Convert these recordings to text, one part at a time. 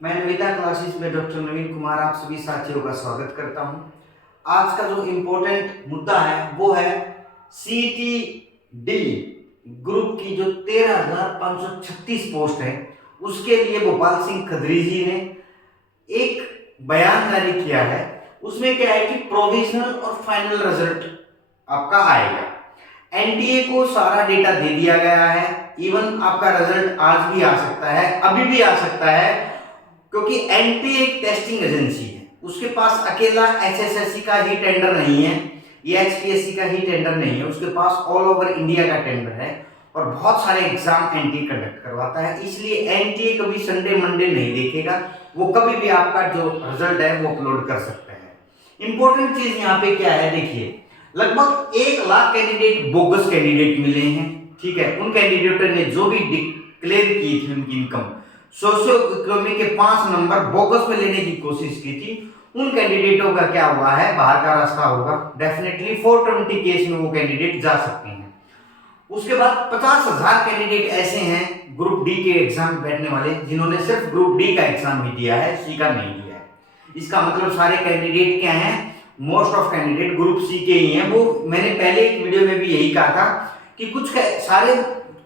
मैं नविता क्लासेस में डॉक्टर नवीन कुमार आप सभी साथियों का स्वागत करता हूं। आज का जो इम्पोर्टेंट मुद्दा है वो है सीटी डी ग्रुप की जो 13,536 पोस्ट है उसके लिए गोपाल सिंह खत्री जी ने एक बयान जारी किया है। उसमें क्या है कि प्रोविजनल और फाइनल रिजल्ट आपका आएगा। एनटीए को सारा डेटा दे दिया गया है। इवन आपका रिजल्ट आज भी आ सकता है, अभी भी आ सकता है, क्योंकि एनटीए एक टेस्टिंग एजेंसी है। उसके पास अकेला एचएसएससी का ही टेंडर नहीं है, ये एचपीएससी का ही टेंडर नहीं है, उसके पास ऑल ओवर इंडिया का टेंडर है और बहुत सारे एग्जाम एनटीए कंडक्ट करवाता है। इसलिए एनटीए कभी संडे मंडे नहीं देखेगा, वो कभी भी आपका जो रिजल्ट है वो अपलोड कर सकता है। इंपॉर्टेंट चीज यहाँ पे क्या है, देखिए लगभग 1 लाख कैंडिडेट बोगस कैंडिडेट मिले हैं। ठीक है, उन कैंडिडेटों ने जो भी डिक्लेयर की थी उनकी इनकम सोशियो इकोनॉमी के 5 नंबर बोगस में लेने की कोशिश की थी, उन कैंडिडेटों का क्या हुआ है, बाहर का रास्ता होगा। डेफिनेटली 420 केस में वो कैंडिडेट जा सकते हैं। उसके बाद 50,000 कैंडिडेट ऐसे हैं ग्रुप डी के एग्जाम बैठने वाले जिन्होंने सिर्फ ग्रुप डी का एग्जाम ही दिया है, सी का नहीं दिया है। इसका मतलब सारे कैंडिडेट क्या हैं, most of candidate group C के ही हैं। वो मैंने पहले एक वीडियो में भी यही कहा था कि कुछ सारे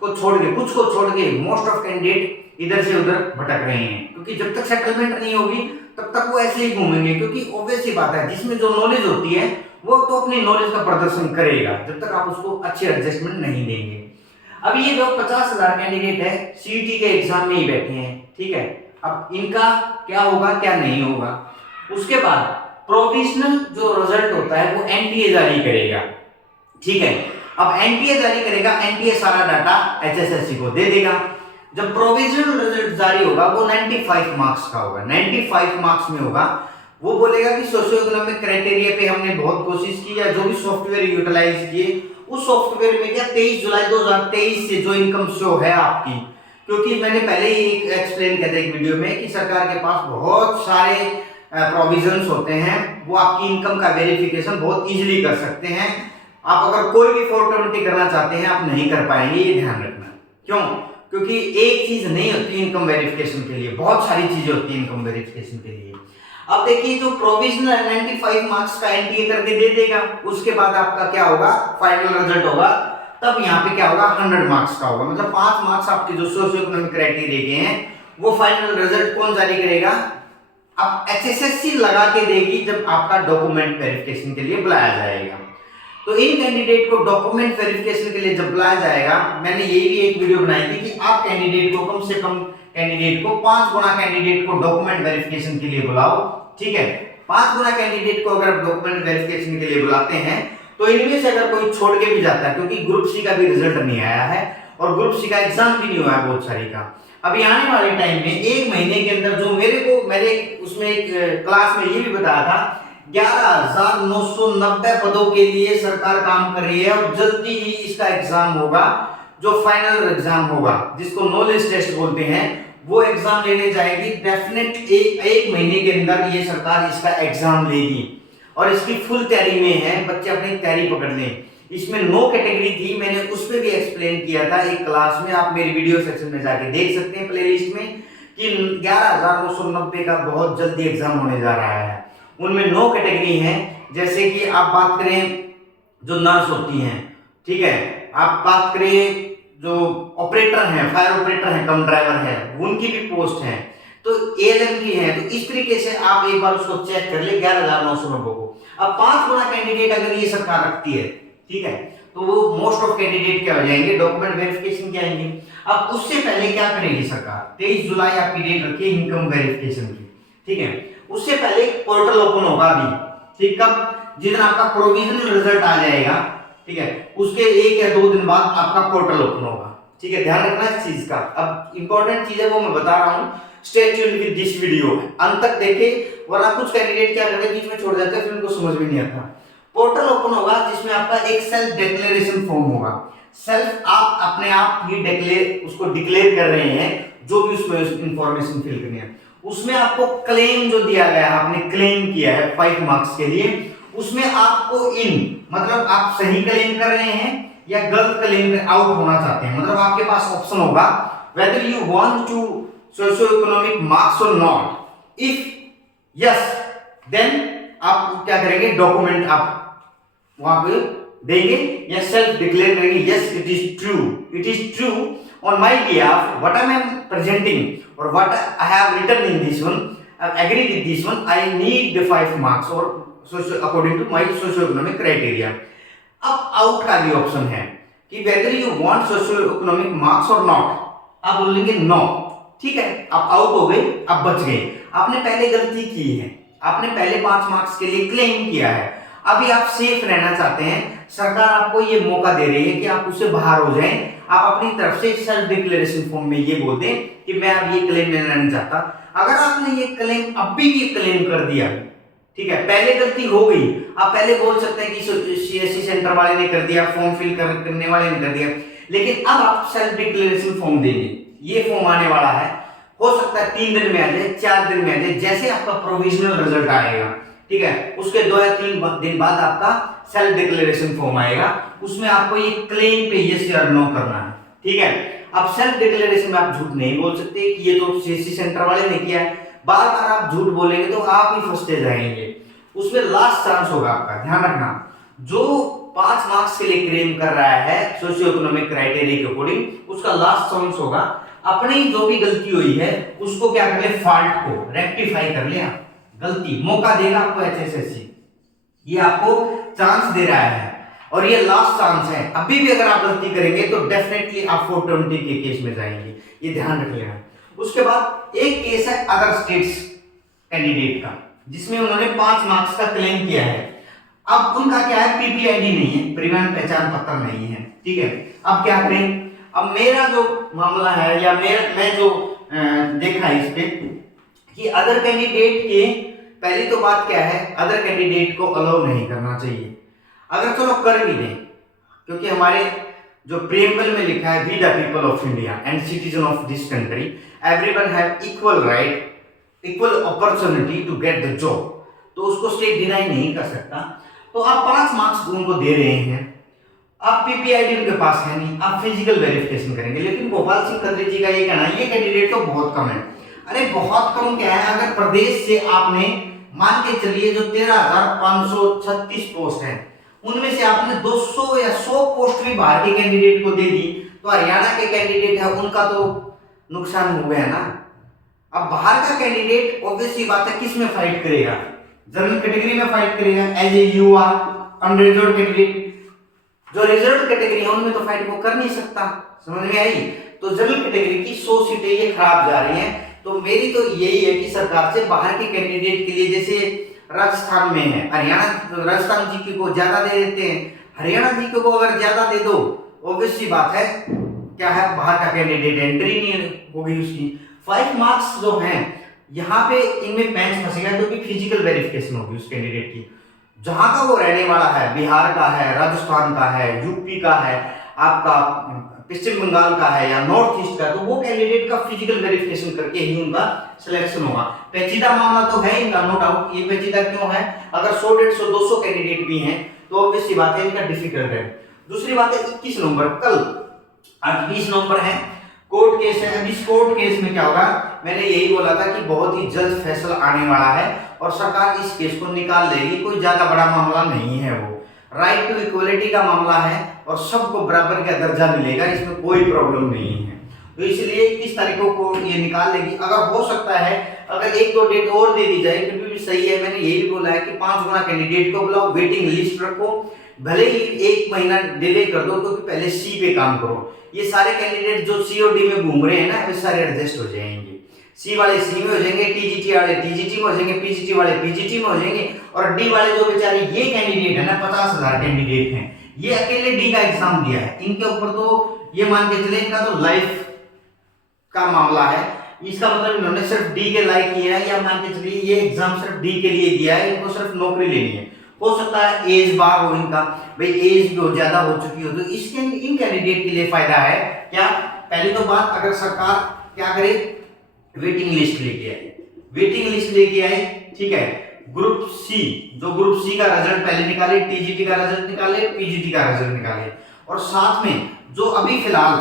को छोड़ के, कुछ को छोड़ के मोस्ट ऑफ कैंडिडेट इधर से उधर भटक रहे हैं, क्योंकि जब तक सेटलमेंट नहीं होगी तब तक वो ऐसे ही घूमेंगे। क्योंकि ऑब्वियस ही बात है, जिसमें जो नॉलेज होती है वो तो अपनी नॉलेज का प्रदर्शन करेगा जब तक आप उसको अच्छे एडजस्टमेंट नहीं देंगे। अब ये जो 50,000 कैंडिडेट है सीटी के एग्जाम में ही बैठे हैं, ठीक है, अब इनका क्या होगा क्या नहीं होगा। उसके बाद प्रोविजनल जो रिजल्ट होता है वो एनटीए जारी करेगा। ठीक है, अब एनटीए जारी करेगा, एनटीए सारा डाटा एचएसएससी को दे देगा। जब प्रोविजनल रिजल्ट जारी होगा वो 95 मार्क्स का होगा, 95 मार्क्स में होगा। वो बोलेगा कि सोशियो इकोनॉमिक क्राइटेरिया पे हमने बहुत कोशिश की, या जो भी सॉफ्टवेयर यूटिलाइज किए उस सॉफ्टवेयर में क्या 23 जुलाई 2023 से जो इनकम शो है आपकी, क्योंकि मैंने पहले ही एक्सप्लेन किया था एक वीडियो में कि सरकार के पास बहुत सारे प्रोविजंस होते हैं, वो आपकी इनकम का वेरिफिकेशन बहुत इजीली कर सकते हैं। आप अगर कोई भी 420 करना चाहते हैं आप नहीं कर पाएंगे, ये ध्यान रखना। क्यों? क्योंकि एक चीज नहीं होती इनकम वेरिफिकेशन के लिए, बहुत सारी चीजें होती है इनकम वेरिफिकेशन के लिए। अब देखिए जो प्रोविजनल 95 मार्क्स का एनटीए करके दे देगा, उसके बाद आपका क्या होगा, फाइनल रिजल्ट होगा, तब यहाँ पे क्या होगा 100 मार्क्स का होगा। मतलब 5 मार्क्स आपके जो सोशियो इकोनॉमिक क्राइटेरिया के हैं वो फाइनल रिजल्ट कौन जारी करेगा, अब एचएसएससी लगा के देगी जब आपका डॉक्यूमेंट वेरिफिकेशन के लिए बुलाया जाएगा। तो इन कैंडिडेट को डॉक्यूमेंट वेरिफिकेशन के लिए जब बुलाया जाएगा, मैंने ये भी एक वीडियो बनाई थी कि आप कैंडिडेट को कम से कम कैंडिडेट को 5 गुना कैंडिडेट को डॉक्यूमेंट वेरिफिकेशन के लिए बुलाओ। ठीक है, 5 गुना कैंडिडेट को अगर डॉक्यूमेंट वेरिफिकेशन के लिए बुलाते हैं तो इनमें से अगर कोई छोड़ के भी जाता है, क्योंकि ग्रुप सी का भी रिजल्ट नहीं आया है और ग्रुप सी का एग्जाम भी नहीं हुआ है बहुत सारी का। अभी आने वाले टाइम में 1 महीने के अंदर जो मेरे उसमें एक क्लास में ये भी बताया था 11,990 पदों के लिए सरकार काम कर रही है और जल्दी ही इसका एग्जाम होगा, जो फाइनल एग्जाम होगा जिसको नॉलेज टेस्ट बोलते हैं, वो एग्जाम लेने जाएगी। डेफिनेट एक महीने के अंदर ये सरकार इसका एग्जाम लेगी और इसकी फुल तैयारी में है, बच्चे अपनी तैयारी पकड़ लें। इसमें 9 कैटेगरी थी, मैंने उस पर भी एक्सप्लेन किया था एक क्लास में, आप मेरी वीडियो सेक्शन में जाके देख सकते हैं प्लेलिस्ट में, कि 11,990 का बहुत जल्दी एग्जाम होने जा रहा है। उनमें 9 कैटेगरी हैं, जैसे कि आप बात करें जो नर्स होती हैं, ठीक है, आप बात करें जो ऑपरेटर हैं, फायर ऑपरेटर हैं, कम ड्राइवर हैं, उनकी भी पोस्ट हैं, तो एएलएम की है। तो इस तरीके से आप एक बार उसको चेक कर ले 11,990 को। अब 5 गुना कैंडिडेट अगर ये सरकार रखती है, ठीक है, तो वो मोस्ट ऑफ कैंडिडेट क्या हो जाएंगे, डॉक्यूमेंट वेरिफिकेशन के आएंगे। अब उससे पहले क्या करेगी सरकार, 23 जुलाई आपकी डेट रखी है इनकम वेरिफिकेशन की, ठीक है, उससे पहले पोर्टल ओपन होगा अभी, ठीक, कब, जिस दिन आपका प्रोविजनल रिजल्ट आ जाएगा, ठीक है, उसके 1 या 2 दिन बाद आपका पोर्टल ओपन होगा। ठीक है, ध्यान रखना इस चीज का। अब इंपॉर्टेंट चीज है वो मैं बता रहा हूं, stay tuned with this video, अंत तक देखें, वरना कुछ कैंडिडेट क्या करते हैं बीच में छोड़ जाते हैं, फिर उनको समझ भी नहीं आता। पोर्टल ओपन होगा जिसमें आपका एक सेल्फ डिक्लेरेशन फॉर्म होगा। सेल्फ आप अपने आप ही उसको डिक्लेयर कर रहे हैं, जो भी उसमें इंफॉर्मेशन फिल करनी है। उसमें आपको क्लेम जो दिया गया है, आपने क्लेम किया है 5 मार्क्स के लिए, उसमें आपको मतलब आप सही क्लेम कर रहे हैं या गलत क्लेम में आउट होना चाहते हैं, मतलब आपके पास ऑप्शन होगा whether you want to socio economic marks और नॉट? इफ यस, देन आप क्या करेंगे, डॉक्यूमेंट आप वहां पे देंगे या सेल्फ डिक्लेयर करेंगे, yes it is true on my behalf what I am presenting और what I have written in this one, I agree with this one, I need the 5 marks और socio according to my socio economic criteria. अब out का भी option है कि weather you want socio economic marks और not, आप बोलेंगे no, ठीक है, आप आउट हो गए, आप बच गए। आपने पहले गलती की है, आपने पहले 5 मार्क्स के लिए क्लेम किया है, अभी आप सेफ रहना चाहते हैं, सरकार आपको ये मौका दे रही है कि आप उससे बाहर हो जाएं, आप अपनी तरफ से सेल्फ डिक्लेरेशन फॉर्म में ये बोल दें कि मैं अब ये क्लेम लेना नहीं चाहता। अगर आपने ये क्लेम अभी भी क्लेम कर दिया, ठीक है, पहले गलती हो गई, आप पहले बोल सकते हैं कि सीएससी सेंटर वाले ने कर दिया, फॉर्म फिल करने वाले ने कर दिया, लेकिन अब आप सेल्फ डिक्लेरेशन फॉर्म देंगे, ये फॉर्म आने वाला है, हो सकता है 3 दिन में आ जाए, 4 दिन में आ जाए, जैसे आपका प्रोविजनल रिजल्ट आएगा, ठीक है, उसके 2 या 3 दिन बाद आपका सेल्फ डिक्लेरेशन फॉर्म आएगा, उसमें आपको ये क्लेम पे यस या नो करना है, ठीक है। अब सेल्फ डिक्लेरेशन में आप झूठ नहीं बोल सकते कि ये तो सीएससी सेंटर वाले ने किया है, बार बार आप झूठ बोलेंगे तो आप ही फंसते जाएंगे, उसमें लास्ट चांस होगा आपका, ध्यान रखना। जो 5 मार्क्स के लिए क्लेम कर रहा है सोशियो इकोनॉमिक क्राइटेरिया के अकॉर्डिंग, उसका लास्ट चांस होगा अपनी जो भी गलती हुई है उसको क्या कर ले, फॉल्ट को रेक्टिफाई कर ले, गलती मौका देगा आपको एचएसएससी, ये आपको चांस दे रहा है और ये लास्ट चांस है। अभी भी अगर आप गलती करेंगे तो डेफिनेटली आप 420 के केस में जाएंगे, ये ध्यान रख लेना। उसके बाद एक केस है अदर स्टेट्स कैंडिडेट का, जिसमें उन्होंने 5 मार्क्स का क्लेम किया है। अब उनका क्या है, पीपीआईडी नहीं है, परिवहन पहचान पत्र नहीं है, ठीक है। अब क्या करें, अब मेरा जो मामला है या मैं जो देखा है इस पे कि अदर कैंडिडेट के, पहली तो बात क्या है, अदर कैंडिडेट को अलाउ नहीं करना चाहिए। अगर चलो कर भी दें, क्योंकि हमारे जो प्रीएम्बल में लिखा है, we the people of India and citizen of this country everyone have equal right, equal opportunity to get the job, तो उसको स्टेट डिनाई नहीं कर सकता। तो आप 5 मार्क्स उनको दे रहे हैं, आप पीपीआईडी उनके पास है नहीं, आप फिजिकल वेरिफिकेशन करेंगे। लेकिन गोपाल सिंह खत्री जी का ये कहना है, ये कैंडिडेट तो बहुत कम है। अरे बहुत कम क्या है, अगर प्रदेश से आपने मान के चलिए जो 13,536 पोस्ट है, उनमें से आपने 200 या 100 पोस्ट भी बाहर के कैंडिडेट को दे दी, तो हरियाणा के कैंडिडेट है उनका तो नुकसान हो गया ना। अब बाहर का कैंडिडेट ऑब्वियस सी बात है किस में फाइट करेगा, जनरल कैटेगरी में फाइट करेगा, as a UR unreserved candidate. जो रिजर्व कैटेगरी है उनमें तो फाइट वो कर नहीं सकता, समझ में आई। तो जनरल कैटेगरी की 100 सीटें ये खराब जा रही हैं। तो मेरी तो यही है कि सरकार से बाहर के कैंडिडेट के लिए, जैसे राजस्थान में है, हरियाणा राजस्थान जी को ज्यादा दे देते हैं, हरियाणा जी को अगर ज्यादा दे दो, ऑब्वियस सी बात है क्या है, बाहर का कैंडिडेट एंट्री नहीं होगी उसकी। 5 मार्क्स जो हैं यहाँ पे इनमें पैंच फंसेगा, क्योंकि फिजिकल वेरिफिकेशन होगी उस कैंडिडेट की, जहां का वो रहने वाला है, बिहार का है, राजस्थान का है, यूपी का है, आपका पश्चिम बंगाल का है या नॉर्थ ईस्ट का, तो वो कैंडिडेट का फिजिकल वेरिफिकेशन करके ही उनका सिलेक्शन होगा। पेचीदा मामला तो है इनका, नो डाउट। ये पेचीदा क्यों है, अगर 100, 150, 200 कैंडिडेट भी हैं तो ऑब्वियस सी बात है इनका डिफिकल्ट है। दूसरी बात है 21 नवंबर, कल आज 20 नवंबर है, कोर्ट केस है। अब इस कोर्ट केस में क्या होगा, मैंने यही बोला था कि बहुत ही जल्द फैसला आने वाला है और सरकार इस केस को निकाल लेगी। कोई ज्यादा बड़ा मामला नहीं है, वो राइट टू इक्वलिटी का मामला है और सबको बराबर का दर्जा मिलेगा, इसमें कोई प्रॉब्लम नहीं है। तो इसलिए 21 तारीखों को ये निकाल लेगी। अगर हो सकता है अगर 1-2 डेट और दे दी जाए तो भी सही है। मैंने यही भी बोला है कि 5 गुना कैंडिडेट को बुलाओ, वेटिंग लिस्ट रखो, भले ही 1 महीना डिले कर दो, क्योंकि पहले सी पे काम करो। ये सारे कैंडिडेट जो सी और डी में घूम रहे हैं ना, वे सारे एडजस्ट हो जाएंगे। सी वाले सी में हो जाएंगे, टीजीटी वाले टीजीटी में हो जाएंगे, पीजीटी वाले पीजीटी में हो जाएंगे, और डी वाले जो बेचारे ये कैंडिडेट है ना, 50,000 कैंडिडेट हैं, ये अकेले डी का एग्जाम दिया है, इनके ऊपर तो ये मान के चले इनका तो लाइफ का मामला है। इसका मतलब इन्होंने सिर्फ डी के लायक किया है, या मान के चलिए ये एग्जाम सिर्फ डी के लिए दिया है, इनको सिर्फ नौकरी लेनी है। हो सकता है एज बार हो इनका, भाई एज भी ज्यादा हो चुकी हो, तो इसके इन कैंडिडेट के लिए फायदा है क्या। पहली तो बात, अगर सरकार क्या करे, वेटिंग लिस्ट लेके आए, वेटिंग लिस्ट लेके आए, ठीक है। ग्रुप सी, जो ग्रुप सी का रिजल्ट पहले निकाले, टीजीटी का रिजल्ट निकाले, पीजीटी का रिजल्ट निकाले, और साथ में जो अभी फिलहाल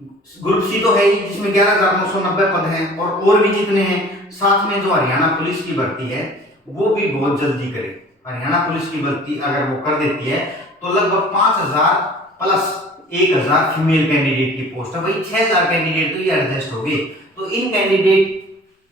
ग्रुप सी तो है ही, जिसमें 11,990 पद हैं, और भी जितने हैं। साथ में जो हरियाणा पुलिस की भर्ती है वो भी बहुत जल्दी करे। हरियाणा पुलिस की भर्ती अगर वो कर देती है तो लगभग 5,000 प्लस 1,000 फीमेल कैंडिडेट की पोस्ट है भाई, 6,000 कैंडिडेट तो ये एडजस्ट हो गए। तो इन कैंडिडेट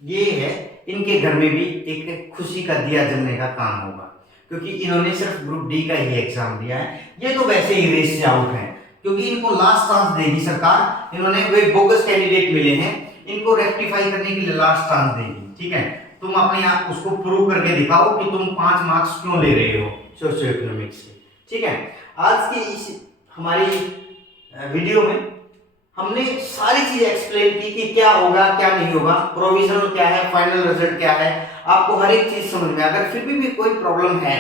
ये है, इनके घर में भी एक खुशी का दिया जलने का काम होगा, क्योंकि इन्होंने सिर्फ ग्रुप डी का ही एग्जाम दिया है। ये तो वैसे ही रेस से आउट है, क्योंकि इनको लास्ट चांस देगी सरकार। इन्होंने वे बोगस कैंडिडेट मिले हैं, इनको रेक्टिफाई करने के लिए लास्ट चांस देगी। ठीक है, तुम अपने आप उसको प्रूव करके दिखाओ कि तुम 5 मार्क्स क्यों ले रहे हो सोशियो इकोनॉमिक्स से। ठीक है, आज की इस हमारी वीडियो में हमने सारी चीजें एक्सप्लेन की कि क्या होगा क्या नहीं होगा, प्रोविजनल क्या है, फाइनल रिजल्ट क्या है, आपको हर एक चीज समझ में। अगर फिर भी कोई प्रॉब्लम है,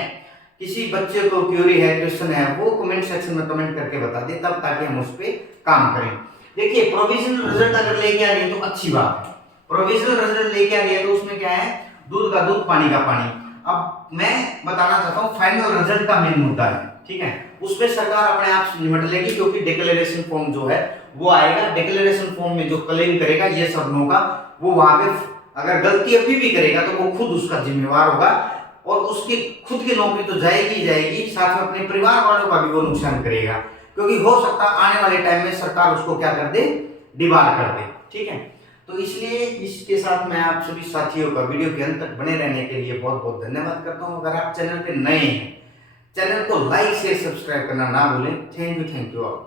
किसी बच्चे को क्वेरी है, क्वेश्चन है, वो कमेंट सेक्शन में कमेंट करके बता दे, तब ताकि हम उस पर काम करें। देखिए, प्रोविजनल रिजल्ट अगर लेके आ रही है तो अच्छी बात है। प्रोविजनल रिजल्ट लेके आ रही है तो उसमें क्या है, दूध का दूध पानी का पानी। अब मैं बताना चाहता हूँ फाइनल रिजल्ट का मेन मुद्दा है। ठीक है, उस पर सरकार अपने आप से निपट लेगी, क्योंकि डिक्लेरेशन फॉर्म जो है वो आएगा। डिक्लेरेशन फॉर्म में जो क्लेम करेगा ये सब होगा, वो वहां पे अगर गलती अभी भी करेगा तो वो खुद उसका जिम्मेवार होगा, और उसकी खुद की नौकरी तो जाएगी ही जाएगी, साथ में अपने परिवार वालों का भी वो नुकसान करेगा, क्योंकि हो सकता है आने वाले टाइम में सरकार उसको क्या कर दे, डिबार कर दे। ठीक है, तो इसलिए इसके साथ मैं आप सभी साथियों का वीडियो के अंत तक बने रहने के लिए बहुत बहुत धन्यवाद करता हूं। अगर आप चैनल पे नए हैं, चैनल को लाइक शेयर सब्सक्राइब करना ना भूलें। Thank you all.